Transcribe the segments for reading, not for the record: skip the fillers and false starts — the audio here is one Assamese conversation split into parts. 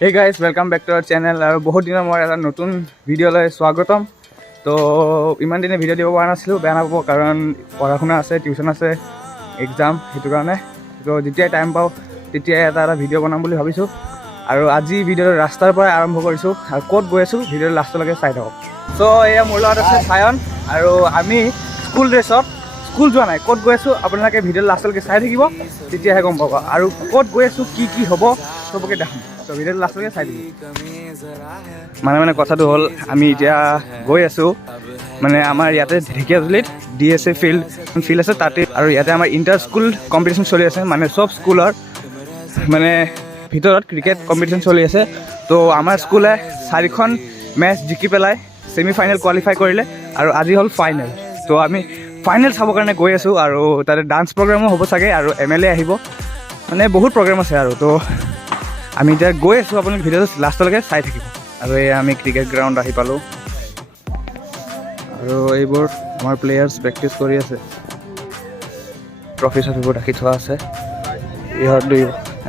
Hey guys, welcome back to our channel. আৰু বহুত দিনৰ মই এটা নতুন ভিডিঅ'লৈ স্বাগতম। তো ইমান দিনে ভিডিঅ' দিব পৰা নাছিলোঁ, বেয়া নাপাব, কাৰণ পঢ়া শুনা আছে, টিউশ্যন আছে, এক্সাম, সেইটো কাৰণে। তো যেতিয়াই টাইম পাওঁ তেতিয়াই এটা ভিডিঅ' বনাম বুলি ভাবিছোঁ। আৰু আজি ভিডিঅ'টো ৰাস্তাৰ পৰাই আৰম্ভ কৰিছোঁ, আৰু ক'ত গৈ আছোঁ ভিডিঅ'টো লাষ্টলৈকে চাই থাকক। চ' এয়া মোৰ লগত আছে চায়ন, আৰু আমি স্কুল ড্ৰেছত স্কুল যোৱা নাই, ক'ত গৈ আছোঁ আপোনালোকে ভিডিঅ'টো লাষ্টলৈকে চাই থাকিব, তেতিয়াহে গম পাব। আৰু ক'ত গৈ আছোঁ, কি কি হ'ব, চবকে দেখাম। তো ভিডিঅ'টো লাষ্টলৈকে চাই দিব। মানে কথাটো হ'ল, আমি এতিয়া গৈ আছোঁ মানে আমাৰ ইয়াতে ঢেকীয়াজুলিত DSA ফিল্ড আছে তাতে, আৰু ইয়াতে আমাৰ ইণ্টাৰ স্কুল কম্পিটিশ্যন চলি আছে, মানে চব স্কুলৰ মানে ভিতৰত ক্ৰিকেট কম্পিটিশ্যন চলি আছে। তো আমাৰ স্কুলে 4খন মেচ জিকি পেলাই ছেমি ফাইনেল কোৱালিফাই কৰিলে, আৰু আজি হ'ল ফাইনেল। তো আমি ফাইনেল চাবৰ কাৰণে গৈ আছোঁ, আৰু তাতে ডান্স প্ৰগ্ৰামো হ'ব চাগে, আৰু MLA আহিব, মানে বহুত প্ৰগ্ৰাম আছে। আৰু তো আমি এতিয়া গৈ আছোঁ, আপোনালোকে ভিডিঅ'টো লাষ্টলৈকে চাই থাকিব। আৰু এই আমি ক্ৰিকেট গ্ৰাউণ্ড আহি পালোঁ, আৰু এইবোৰ আমাৰ প্লেয়াৰ্ছ প্ৰেক্টিছ কৰি আছে, ট্ৰফি চফিবোৰ ৰাখি থোৱা আছে। ইহঁত দুই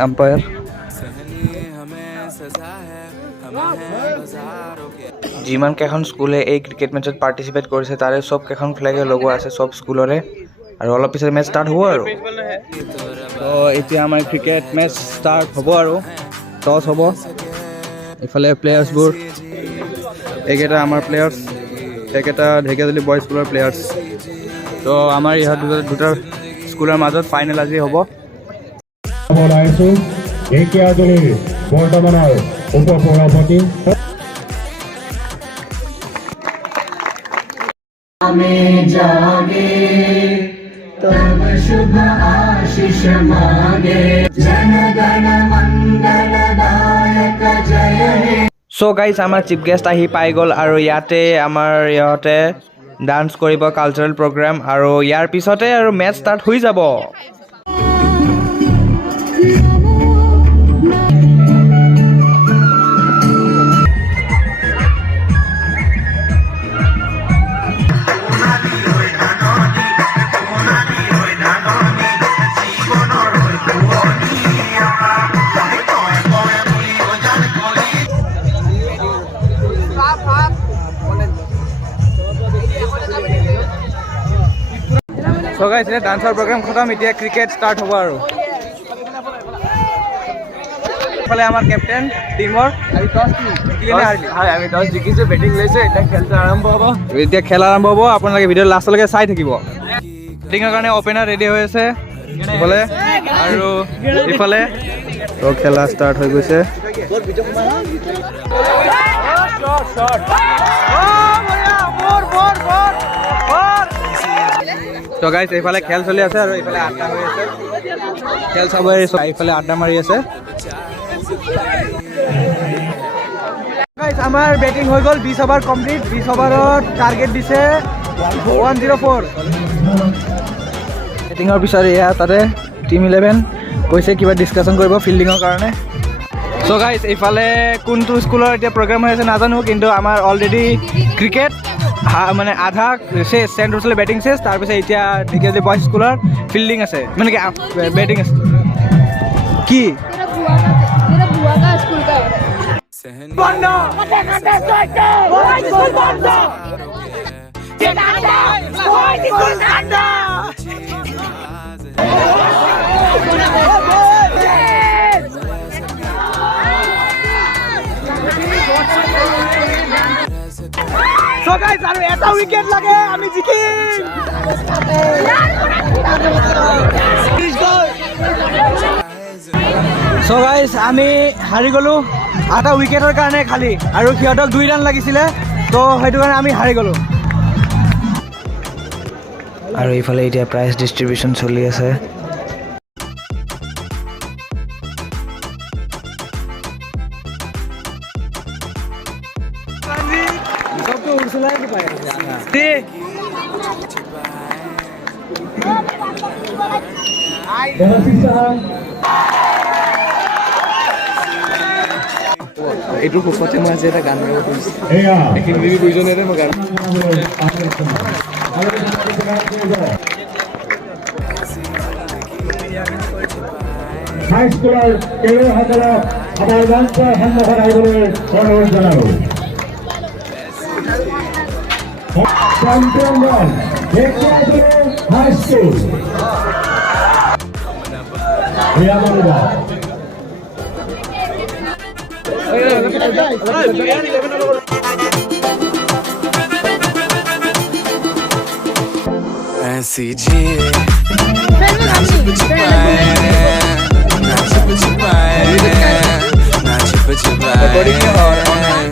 এম্পায়াৰ। যিমান কেইখন স্কুলে এই ক্ৰিকেট মেটচত পাৰ্টিচিপেট কৰিছে তাৰে চব কেইখন ফ্লেগে লগোৱা আছে চব স্কুলৰে, আৰু অলপ পিছত মেচ ষ্টাৰ্ট হ'ব। আৰু তো এতিয়া আমাৰ ক্ৰিকেট মেচ ষ্টাৰ্ট হ'ব, আৰু টছ হ'ব। এইফালে প্লেয়াৰ্ছবোৰ, এইকেইটা আমাৰ প্লেয়াৰ্ছ, এইকেইটা ঢেকীয়াজুলি বইজ স্কুলৰ প্লেয়াৰ্ছ। তো আমাৰ ইহঁত দুটা স্কুলৰ মাজত ফাইনেল আজি হ'ব। ঢেকীয়াজুলিৰ বৰ্তমানৰ উপসভাপতি तब शुभ आशीष मागे जन गण मंगलदायक जय हे। চ' গাইজ, আমাৰ চিফ গেষ্ট আহি পাই গ'ল, আৰু ইয়াতে আমাৰ ইহঁতে ডান্স কৰিব, কালচাৰেল প্ৰগ্ৰাম, আৰু ইয়াৰ পিছতে আৰু মেচ ষ্টাৰ্ট হৈ যাব। চ' গাইজ, এতিয়া ডান্সৰ প্ৰগ্ৰাম খতম, এতিয়া ক্ৰিকেট ষ্টাৰ্ট হ'ব। আৰু এইফালে আমাৰ কেপ্টেইন টিমৰ, আমি টছ জিকিছোঁ, বেটিং লৈছোঁ, এতিয়া খেলটো আৰম্ভ হ'ব। এতিয়া খেল আৰম্ভ হ'ব, আপোনালোকে ভিডিঅ' লাষ্টলৈকে চাই থাকিব। বেটিঙৰ কাৰণে অপেনাৰ ৰেডি হৈ আছে ইফালে, আৰু ইফালে তো খেলা ষ্টাৰ্ট হৈ গৈছে। তো গাইজ, এইফালে খেল চলি আছে, আৰু এইফালে আড্ডা হৈ আছে, খেল চাব এইফালে আড্ডা মাৰি আছে। গাইজ, আমাৰ বেটিং হৈ গ'ল, 20 অভাৰ কমপ্লিট। 20 অভাৰত টাৰ্গেট দিছে 104। বেটিঙৰ পিছত এয়া তাতে টিম 11 কৈছে কিবা ডিছকাশ্যন কৰিব ফিল্ডিঙৰ কাৰণে। চ' গাইজ, এইফালে কোনটো স্কুলৰ এতিয়া প্ৰগ্ৰাম হৈ আছে নাজানো, কিন্তু আমাৰ অলৰেডি ক্ৰিকেট মানে আধা চেছ, চেণ্টাৰ বেটিং চেছ, তাৰপিছত এতিয়া ঢেকীয়াজুলি বইজ স্কুলৰ ফিল্ডিং আছে, মানে কি বেটিং আছে। কি আৰু এটা উইকেট লাগে, আমি জিকিম। চ' গাইজ, আমি হাৰি গ'লোঁ এটা উইকেটৰ কাৰণে খালি, আৰু সিহঁতক 2 ৰান লাগিছিলে, তো সেইটো কাৰণে আমি হাৰি গ'লোঁ। আৰু এইফালে এতিয়া প্ৰাইজ ডিষ্ট্ৰিবিউশ্যন চলি আছে। এইটোৰ সুখতে মই আজি এটা গান গাব খুজিছোঁ, এইখিনি দিদি দুইজনেৰে মই গান। হাইস্কুলৰ খেলুৱৈসকলক আমাৰ মঞ্চৰ সন্মুখত আহিবলৈ অনুৰোধ জনালোঁ। চেম্পিয়ন দল ঢেকীয়াজুলি হাইস্কুল হিৰামণিবা। SCG, not chip but you buying, not chip but you buying, not chip but you buying.